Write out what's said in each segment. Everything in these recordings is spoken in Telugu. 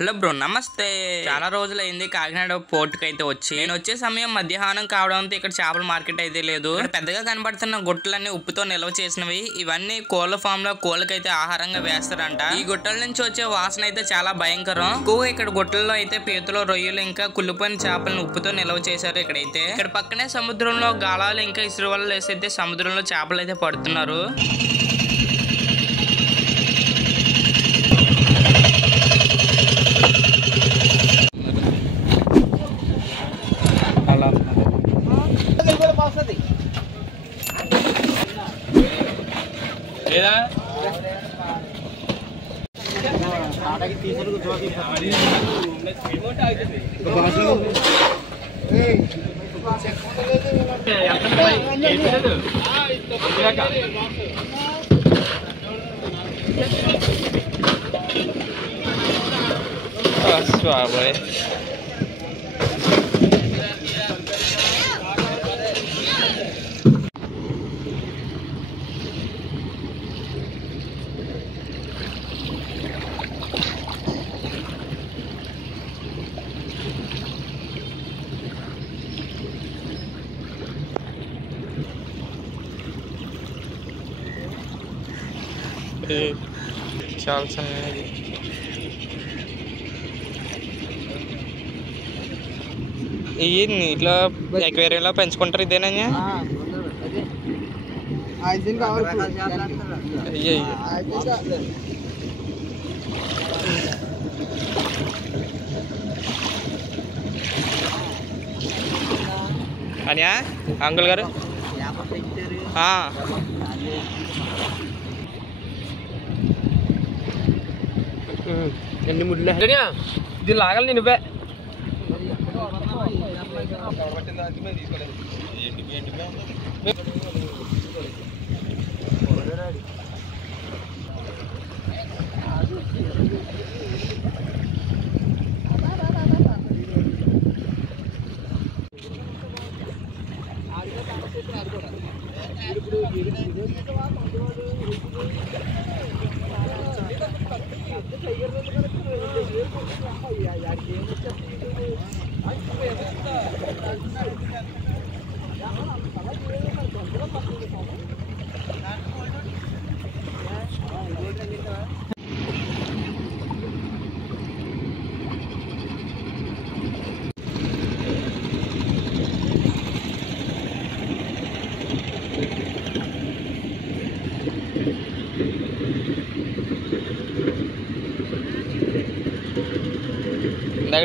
హలో బ్రో, నమస్తే. చాలా రోజులైంది కాకినాడ పోర్టుకి అయితే వచ్చి. నేను వచ్చే సమయం మధ్యాహ్నం కావడంతో ఇక్కడ చేపల మార్కెట్ అయితే లేదు. ఇక్కడ పెద్దగా కనబడుతున్న గుట్టలన్నీ ఉప్పుతో నిల్వ చేసినవి. ఇవన్నీ కోళ్ల ఫామ్ లో కోళ్ళకైతే ఆహారంగా వేస్తారంట. ఈ గుట్టల నుంచి వచ్చే వాసన అయితే చాలా భయంకరం. ఎక్కువగా ఇక్కడ గుట్టల్లో అయితే పీతలు, రొయ్యలు ఇంకా కుళ్ళిపోయిన చేపలను ఉప్పుతో నిల్వ చేశారు. ఇక్కడైతే ఇక్కడ పక్కనే సముద్రంలో గాలాలు ఇంకా ఇసురు వలలు వేసైతే సముద్రంలో చేపలు అయితే పడుతున్నారు. Suave. చాలా చిన్నది. ఇవి నీటిలో ఎక్వేరియంలో పెంచుకుంటారు. ఇదేనా? అయ్యో అనియా అంకుల్ గారు ఎన్ని ముడ్లే ఇది లాగాలి. నువ్వే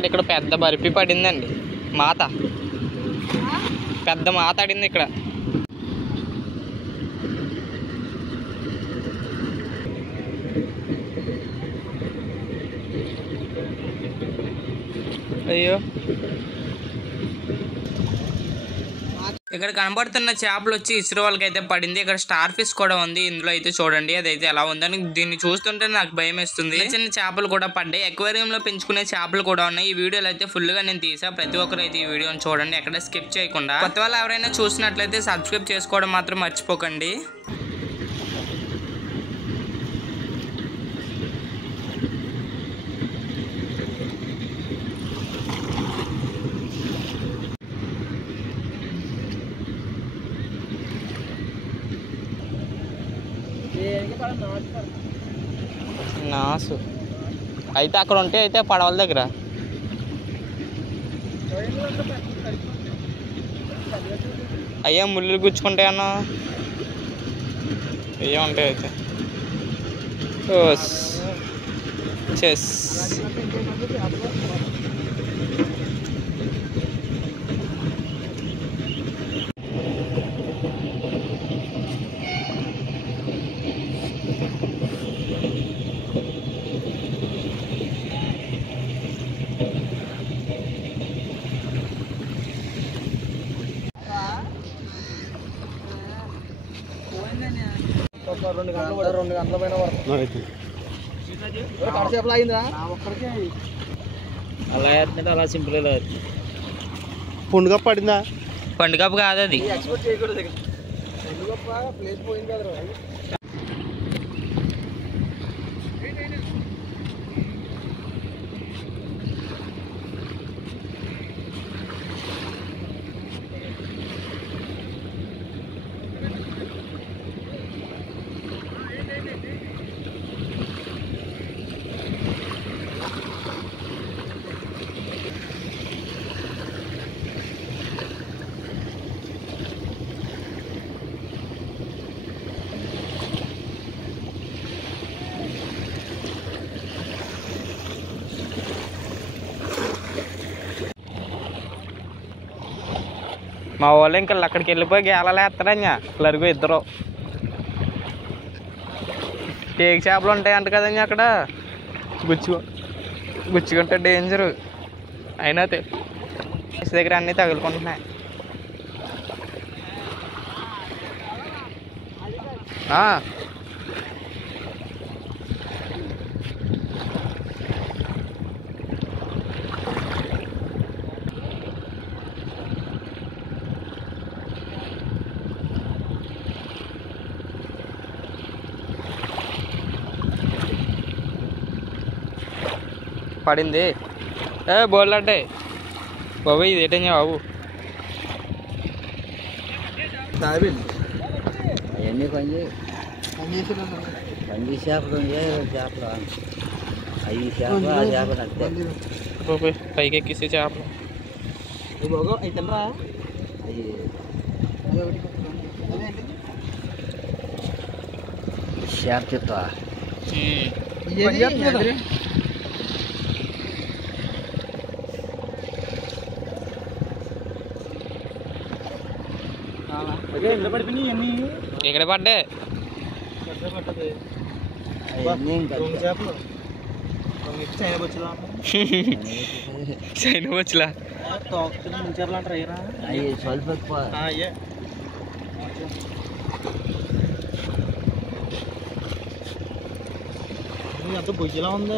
ఇక్కడ పెద్ద బర్ఫీ పడిందండి. మాత పెద్ద మాత ఆడింది ఇక్కడ. అయ్యో, ఇక్కడ కనబడుతున్న చేపలు వచ్చి ఇసురు వాళ్ళకి అయితే పడింది. ఇక్కడ స్టార్ ఫిష్ కూడా ఉంది. ఇందులో అయితే చూడండి అదైతే ఎలా ఉందని. దీన్ని చూస్తుంటే నాకు భయం వేస్తుంది. చిన్న చేపలు కూడా పడ్డాయి. ఎక్వేరియం లో పెంచుకునే చేపలు కూడా ఉన్నాయి. ఈ వీడియోలో అయితే ఫుల్ గా నేను తీసా. ప్రతి ఒక్కరు అయితే ఈ వీడియోని చూడండి, ఎక్కడ స్కిప్ చేయకుండా. కొత్త వాళ్ళు ఎవరైనా చూసినట్లయితే సబ్స్క్రైబ్ చేసుకోవడం మాత్రం మర్చిపోకండి. నాసు అయితే అక్కడ ఉంటే అయితే పడవల దగ్గర అయ్యా ముళ్ళు గుచ్చుకుంటాయన్నా. అయ్యా ఉంటాయి అయితే. చెస్ రెండు గంటల పైన అలా వేస్తుంటే అలా సింపుల్ పండుగ పడిందా? పండుగ కాదు అది. మా వాళ్ళు ఇంకా అక్కడికి వెళ్ళిపోయి గేలలేస్తారయ్యా లరుగు ఇద్దరు. టేక్ చేపలు ఉంటాయంట కదయ్యా అక్కడ, గుచ్చుకుంటే డేంజరు. అయినా దగ్గర అన్నీ తగులుకుంటున్నాయి. పడింది బోర్లు అంటే బాబు. ఇది ఏంటండి బాబు? అవన్నీ పంది చేపలు చేపలు అవి చేపలు ఆ చేపలు అంతే. బాబు పైకి ఎక్కిస్తే చేపలు అవి చేప చెప్తా ఇక్కడ పడ్డే చైనా వచ్చలా స్వల్ప ఎక్కువ అంత బొయ్యిలా ఉంది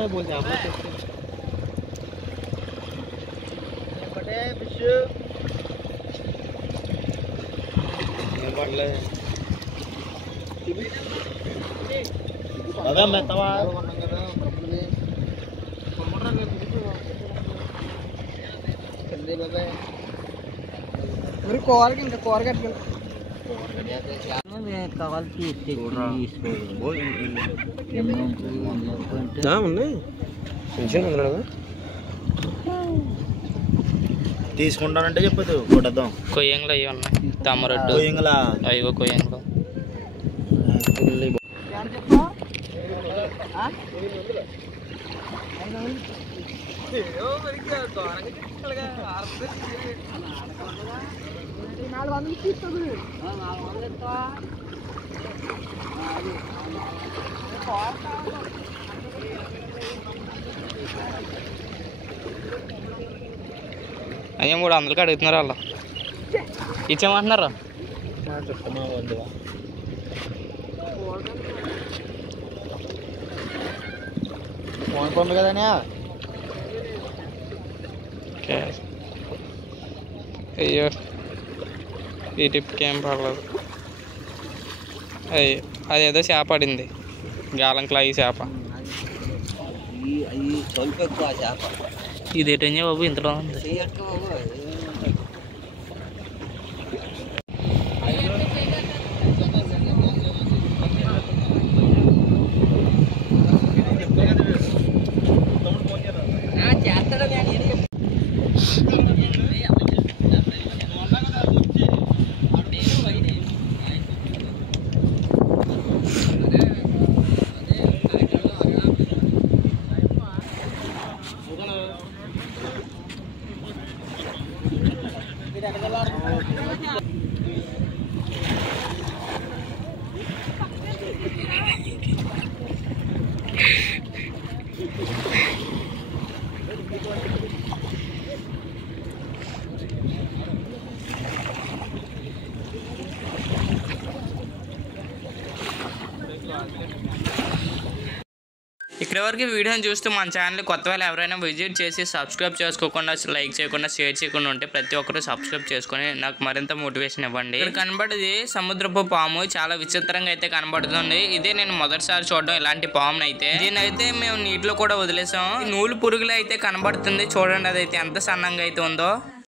అదే మెత్తవా మరి కూరకి ఇంకా కూర కట్టుకెళ్ళి కావాలి తీసుకుంటానంటే చెప్పదు కొట్టద్దాం. కొయ్యంగులు అవి ఉన్నాయి, తమరొడ్డు అయ్యో కొయ్యంగులు. అయ్యా 300కి అడుగుతున్నారు వాళ్ళు. ఇచ్చామంటున్నారు. ఫోన్ పంపు కదనే. అయ్యో ఈ టిప్కి ఏం పర్లేదు. అయ్యో అదేదో చేప పడింది, గాలంకలా ఈ చేప. ఇదేటండి బాబు ఇంతలో ఉంది. ఇప్పటివరకు వీడియోని చూస్తూ మన ఛానల్ కొత్త వాళ్ళు ఎవరైనా విజిట్ చేసి సబ్స్క్రైబ్ చేసుకోకుండా లైక్ చేయకుండా షేర్ చేయకుండా ఉంటే ప్రతి ఒక్కరు సబ్స్క్రైబ్ చేసుకొని నాకు మరింత మోటివేషన్ ఇవ్వండి. ఇక్కడ కనబడేది సముద్రపు పాము, చాలా విచిత్రంగా అయితే కనబడుతుంది. ఇదే నేను మొదటిసారి చూడడం ఇలాంటి పాముని అయితే. దీని అయితే మేము నీటిలో కూడా వదిలేసాం. నూలు పురుగులు అయితే కనబడుతుంది చూడండి, అదైతే ఎంత సన్నంగా అయితే ఉందో.